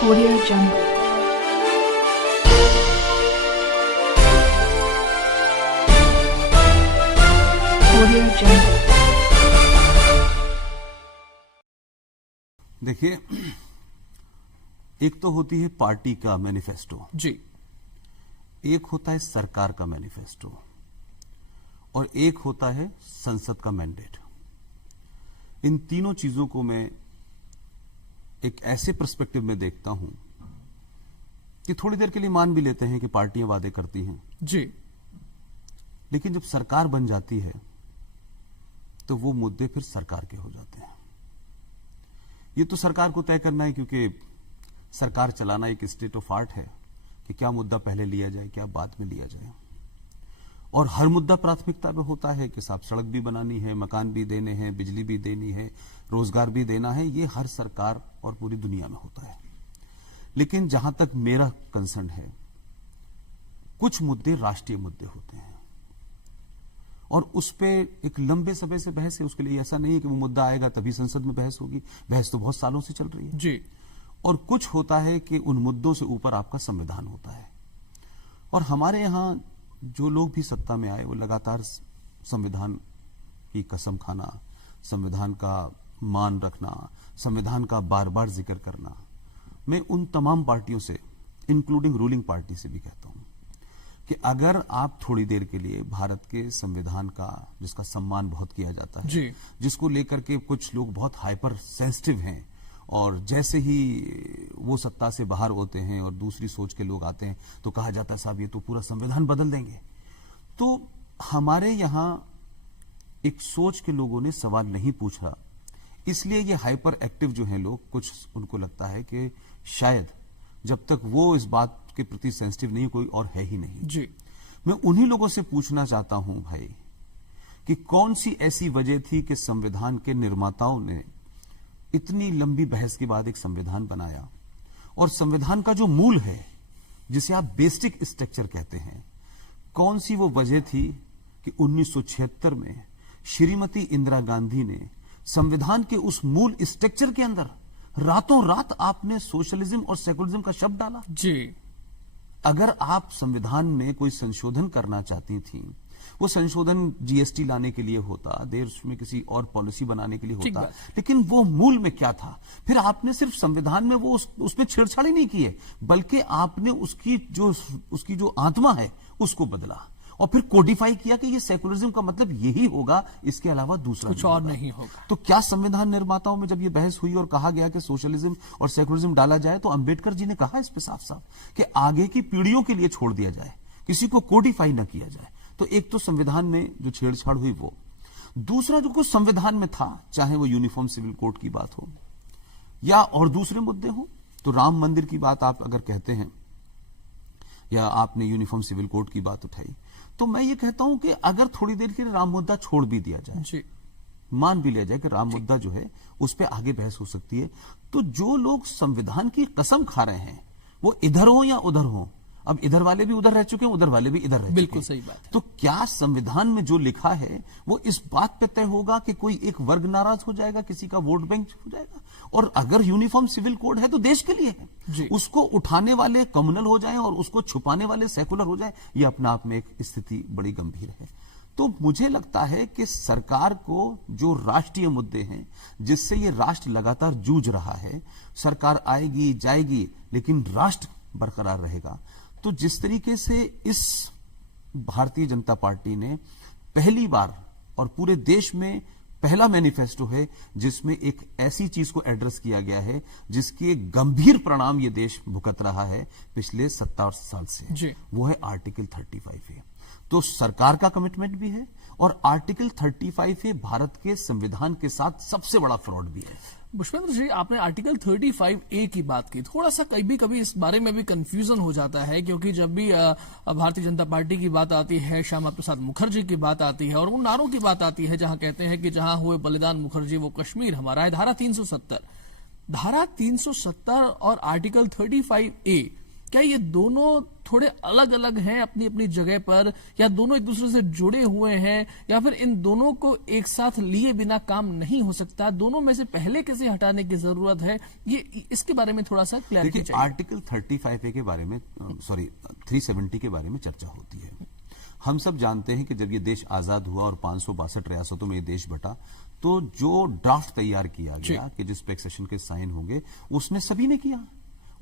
Audio Jungle. Audio Jungle. देखिए, एक तो होती है पार्टी का मैनिफेस्टो जी, एक होता है सरकार का मैनिफेस्टो और एक होता है संसद का मैंडेट। इन तीनों चीजों को मैं एक ऐसे पर्सपेक्टिव में देखता हूं कि थोड़ी देर के लिए मान भी लेते हैं कि पार्टियां वादे करती हैं, जी, लेकिन जब सरकार बन जाती है तो वो मुद्दे फिर सरकार के हो जाते हैं। ये तो सरकार को तय करना है, क्योंकि सरकार चलाना एक स्टेट ऑफ आर्ट है कि क्या मुद्दा पहले लिया जाए, क्या बाद में लिया जाए। और हर मुद्दा प्राथमिकता में होता है कि साहब सड़क भी बनानी है, मकान भी देने हैं, बिजली भी देनी है, रोजगार भी देना है। ये हर सरकार और पूरी दुनिया में होता है। लेकिन जहां तक मेरा कंसर्न है, कुछ मुद्दे राष्ट्रीय मुद्दे होते हैं और उस पे एक लंबे समय से बहस है। उसके लिए ऐसा नहीं है कि वो मुद्दा आएगा तभी संसद में बहस होगी। बहस तो बहुत सालों से चल रही है जी। और कुछ होता है कि उन मुद्दों से ऊपर आपका संविधान होता है। और हमारे यहां जो लोग भी सत्ता में आए वो लगातार संविधान की कसम खाना, संविधान का मान रखना, संविधान का बार बार जिक्र करना। मैं उन तमाम पार्टियों से, इंक्लूडिंग रूलिंग पार्टी से भी कहता हूं कि अगर आप थोड़ी देर के लिए भारत के संविधान का, जिसका सम्मान बहुत किया जाता है जी, जिसको लेकर के कुछ लोग बहुत हाइपर सेंसिटिव हैं और जैसे ही वो सत्ता से बाहर होते हैं और दूसरी सोच के लोग आते हैं तो कहा जाता है साहब ये तो पूरा संविधान बदल देंगे। तो हमारे यहां एक सोच के लोगों ने सवाल नहीं पूछा, इसलिए ये हाइपर एक्टिव जो हैं लोग, कुछ उनको लगता है कि शायद जब तक वो इस बात के प्रति सेंसिटिव नहीं, कोई और है ही नहीं। जी, मैं उन्हीं लोगों से पूछना चाहता हूं भाई कि कौन सी ऐसी वजह थी कि संविधान के निर्माताओं ने इतनी लंबी बहस के बाद एक संविधान बनाया। और संविधान का जो मूल है, जिसे आप बेसिक स्ट्रक्चर कहते हैं, कौन सी वो वजह थी कि 1976 में श्रीमती इंदिरा गांधी ने संविधान के उस मूल स्ट्रक्चर के अंदर रातों रात आपने सोशलिज्म और सेकुलरिज्म का शब्द डाला। जी, अगर आप संविधान में कोई संशोधन करना चाहती थी, वो संशोधन जीएसटी लाने के लिए होता, देश में किसी और पॉलिसी बनाने के लिए होता, लेकिन वो मूल में क्या था? फिर आपने सिर्फ संविधान में वो उसमें छेड़छाड़ी नहीं की है, बल्कि आपने उसकी जो आत्मा है उसको बदला और फिर कोडिफाई किया कि ये सेकुलरिज्म का मतलब यही होगा, इसके अलावा दूसरा कुछ और नहीं होगा। तो क्या संविधान निर्माताओं में जब ये बहस हुई और कहा गया कि सोशलिज्म और सेकुलरिज्म डाला जाए, तो अंबेडकर जी ने कहा इस पे साफ साफ कि आगे की पीढ़ियों के लिए छोड़ दिया जाए, किसी को कोडिफाई ना किया जाए। तो एक तो संविधान में जो छेड़छाड़ हुई वो, दूसरा जो कुछ संविधान में था, चाहे वो यूनिफॉर्म सिविल कोड की बात हो या और दूसरे मुद्दे हो, तो राम मंदिर की बात आप अगर कहते हैं या आपने यूनिफॉर्म सिविल कोड की बात उठाई, तो मैं ये कहता हूं कि अगर थोड़ी देर के लिए राम मुद्दा छोड़ भी दिया जाए, जी, मान भी लिया जाए कि राम मुद्दा जो है उस पर आगे बहस हो सकती है, तो जो लोग संविधान की कसम खा रहे हैं वो इधर हो या उधर हो, अब इधर वाले भी उधर रह चुके हैं, उधर वाले भी इधर रह चुके हैं। बिल्कुल सही बात है। तो क्या संविधान में जो लिखा है वो इस बात पे तय होगा कि कोई एक वर्ग नाराज हो जाएगा, किसी का वोट बैंक हो जाएगा? और अगर यूनिफॉर्म सिविल कोड है तो देश के लिए जी। है, उसको उठाने वाले कम्युनल हो जाएं और उसको छुपाने वाले सेकुलर हो जाएं, ये अपना आप में एक स्थिति बड़ी गंभीर है। तो मुझे लगता है कि सरकार को जो राष्ट्रीय मुद्दे हैं, जिससे ये राष्ट्र लगातार जूझ रहा है, सरकार आएगी जाएगी लेकिन राष्ट्र बरकरार रहेगा। तो जिस तरीके से इस भारतीय जनता पार्टी ने पहली बार और पूरे देश में पहला मैनिफेस्टो है जिसमें एक ऐसी चीज को एड्रेस किया गया है जिसके गंभीर परिणाम ये देश भुगत रहा है पिछले 70 साल से, वो है आर्टिकल 35 है। तो सरकार का कमिटमेंट भी है और आर्टिकल 35 भारत के संविधान के साथ सबसे बड़ा फ्रॉड भी है। पुष्पेंद्र जी, आपने आर्टिकल 35A की बात की। थोड़ा सा कभी इस बारे में भी कंफ्यूजन हो जाता है, क्योंकि जब भी भारतीय जनता पार्टी की बात आती है, श्यामा प्रसाद मुखर्जी की बात आती है और उन नारों की बात आती है जहां कहते हैं कि जहां हुए बलिदान मुखर्जी वो कश्मीर हमारा है। धारा 370 और आर्टिकल 35A, क्या ये दोनों थोड़े अलग अलग हैं अपनी अपनी जगह पर, या दोनों एक दूसरे से जुड़े हुए हैं, या फिर इन दोनों को एक साथ लिए बिना काम नहीं हो सकता? दोनों में से पहले कैसे हटाने की जरूरत है, ये इसके बारे में थोड़ा सा क्लैरिटी देखिए, चाहिए। आर्टिकल 35A के बारे में 370 के बारे में चर्चा होती है। हम सब जानते हैं कि जब ये देश आजाद हुआ और 562 रियासतों में ये देश बटा, तो जो ड्राफ्ट तैयार किया गया कि जिस पे एक्सेशन के साइन होंगे, उसने सभी ने किया।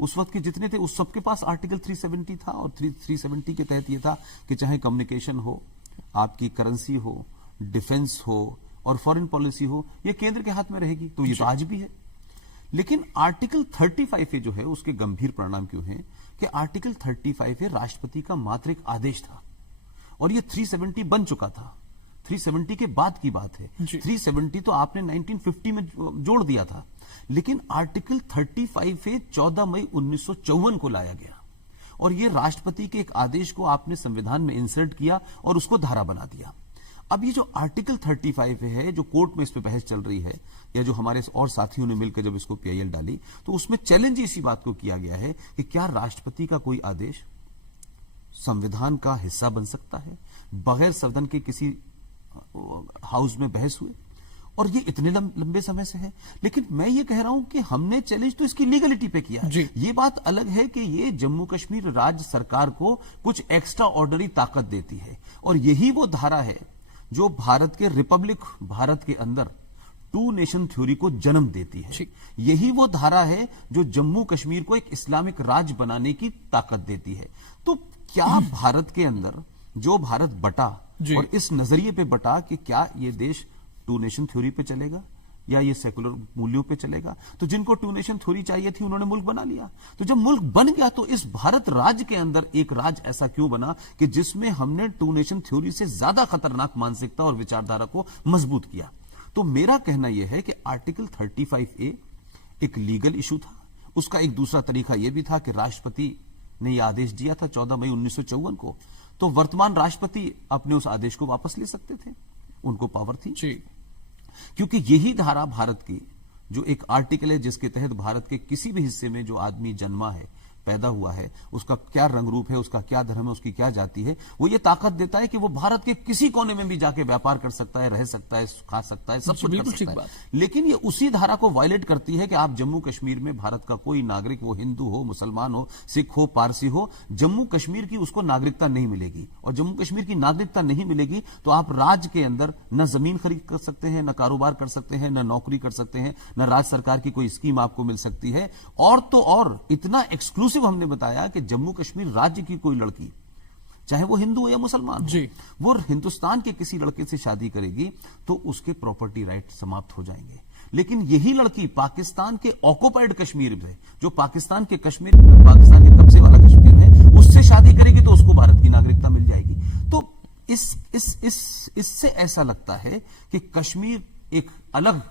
उस वक्त के जितने थे उस सबके पास आर्टिकल 370 था, और 370 के तहत ये था कि चाहे कम्युनिकेशन हो, आपकी करेंसी हो, डिफेंस हो और फॉरेन पॉलिसी हो, ये केंद्र के हाथ में रहेगी। तो ये तो आज भी है। लेकिन आर्टिकल 35A जो है, उसके गंभीर परिणाम क्यों हैं कि आर्टिकल 35A राष्ट्रपति का मात्र एक आदेश था, और ये 370 बन चुका था। 370 के बाद की बात है। 370 तो आपने 1950 में जोड़ दिया था, लेकिन आर्टिकल 35A 14 मई 1954 को लाया गया, और ये राष्ट्रपति के एक आदेश को आपने संविधान में इंसर्ट किया और उसको धारा बना दिया। अब ये जो आर्टिकल 35A है, जो कोर्ट में इस पे बहस चल रही है, या जो हमारे और साथियों ने मिलकर जब इसको PIL डाली, तो उसमें चैलेंज इसी बात को किया गया है कि क्या राष्ट्रपति का कोई आदेश संविधान का हिस्सा बन सकता है बगैर सदन के किसी हाउस में बहस हुए। और ये इतने लंबे समय से है। लेकिन मैं ये कह रहा हूं कि हमने चैलेंज तो इसकी लीगलिटी पे किया है। ये बात अलग है कि ये जम्मू कश्मीर राज्य सरकार को कुछ एक्स्ट्रा ऑर्डिनरी ताकत देती है, और यही वो धारा है जो भारत के रिपब्लिक भारत के अंदर टू नेशन थ्योरी को जन्म देती है। यही वो धारा है जो जम्मू कश्मीर को एक इस्लामिक राज्य बनाने की ताकत देती है। तो क्या भारत के अंदर जो भारत बटा, और इस नजरिए पे बटा कि क्या ये देश टू नेशन थ्योरी पे चलेगा या ये सेकुलर मूल्यों पे चलेगा, तो जिनको टू नेशन थ्योरी चाहिए थी उन्होंने मुल्क बना लिया। तो जब मुल्क बन गया तो इस भारत राज्य के अंदर एक राज्य ऐसा क्यों बना कि जिसमें हमने टू नेशन थ्योरी से ज्यादा खतरनाक मानसिकता और विचारधारा को मजबूत किया। तो मेरा कहना यह है कि आर्टिकल 35A एक लीगल इशू था। उसका एक दूसरा तरीका यह भी था कि राष्ट्रपति ने यह आदेश दिया था 14 मई 1954 को, तो वर्तमान राष्ट्रपति अपने उस आदेश को वापस ले सकते थे, उनको पावर थी। क्योंकि यही धारा भारत की जो एक आर्टिकल है जिसके तहत भारत के किसी भी हिस्से में जो आदमी जन्मा है, पैदा हुआ है, उसका क्या रंग रूप है, उसका क्या धर्म है, उसकी क्या जाति है, वो ये ताकत देता है कि वो भारत के किसी कोने में भी जाके व्यापार कर सकता है, रह सकता है, खा सकता है, सब कुछ कर सकता है। लेकिन ये उसी धारा को वायलेट करती है कि आप जम्मू कश्मीर में भारत का कोई नागरिक, वो हिंदू हो, मुसलमान हो, सिख हो, पारसी हो, जम्मू कश्मीर की उसको नागरिकता नहीं मिलेगी। और जम्मू कश्मीर की नागरिकता नहीं मिलेगी तो आप राज्य के अंदर न जमीन खरीद कर सकते हैं, न कारोबार कर सकते हैं, न नौकरी कर सकते हैं, न राज्य सरकार की कोई स्कीम आपको मिल सकती है। और तो और इतना एक्सक्लूसिव हमने बताया कि जम्मू कश्मीर राज्य की कोई लड़की, चाहे वो हिंदू हो या मुसलमान हो, वो हिंदुस्तान के किसी लड़के से शादी करेगी तो उसके प्रॉपर्टी राइट समाप्त हो जाएंगे। लेकिन यही लड़की पाकिस्तान के ऑक्युपाइड कश्मीर में, जो पाकिस्तान के कश्मीर, पाकिस्तान के कब्जे वाला कश्मीर है, उससे शादी करेगी तो उसको भारत की नागरिकता मिल जाएगी। तो इससे ऐसा लगता है कि कश्मीर एक अलग,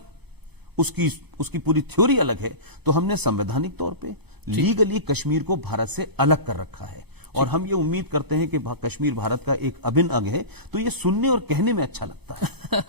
उसकी पूरी थ्योरी अलग है। तो हमने संवैधानिक तौर पे लीगली कश्मीर को भारत से अलग कर रखा है, और हम ये उम्मीद करते हैं कि कश्मीर भारत का एक अभिन्न अंग है। तो ये सुनने और कहने में अच्छा लगता है।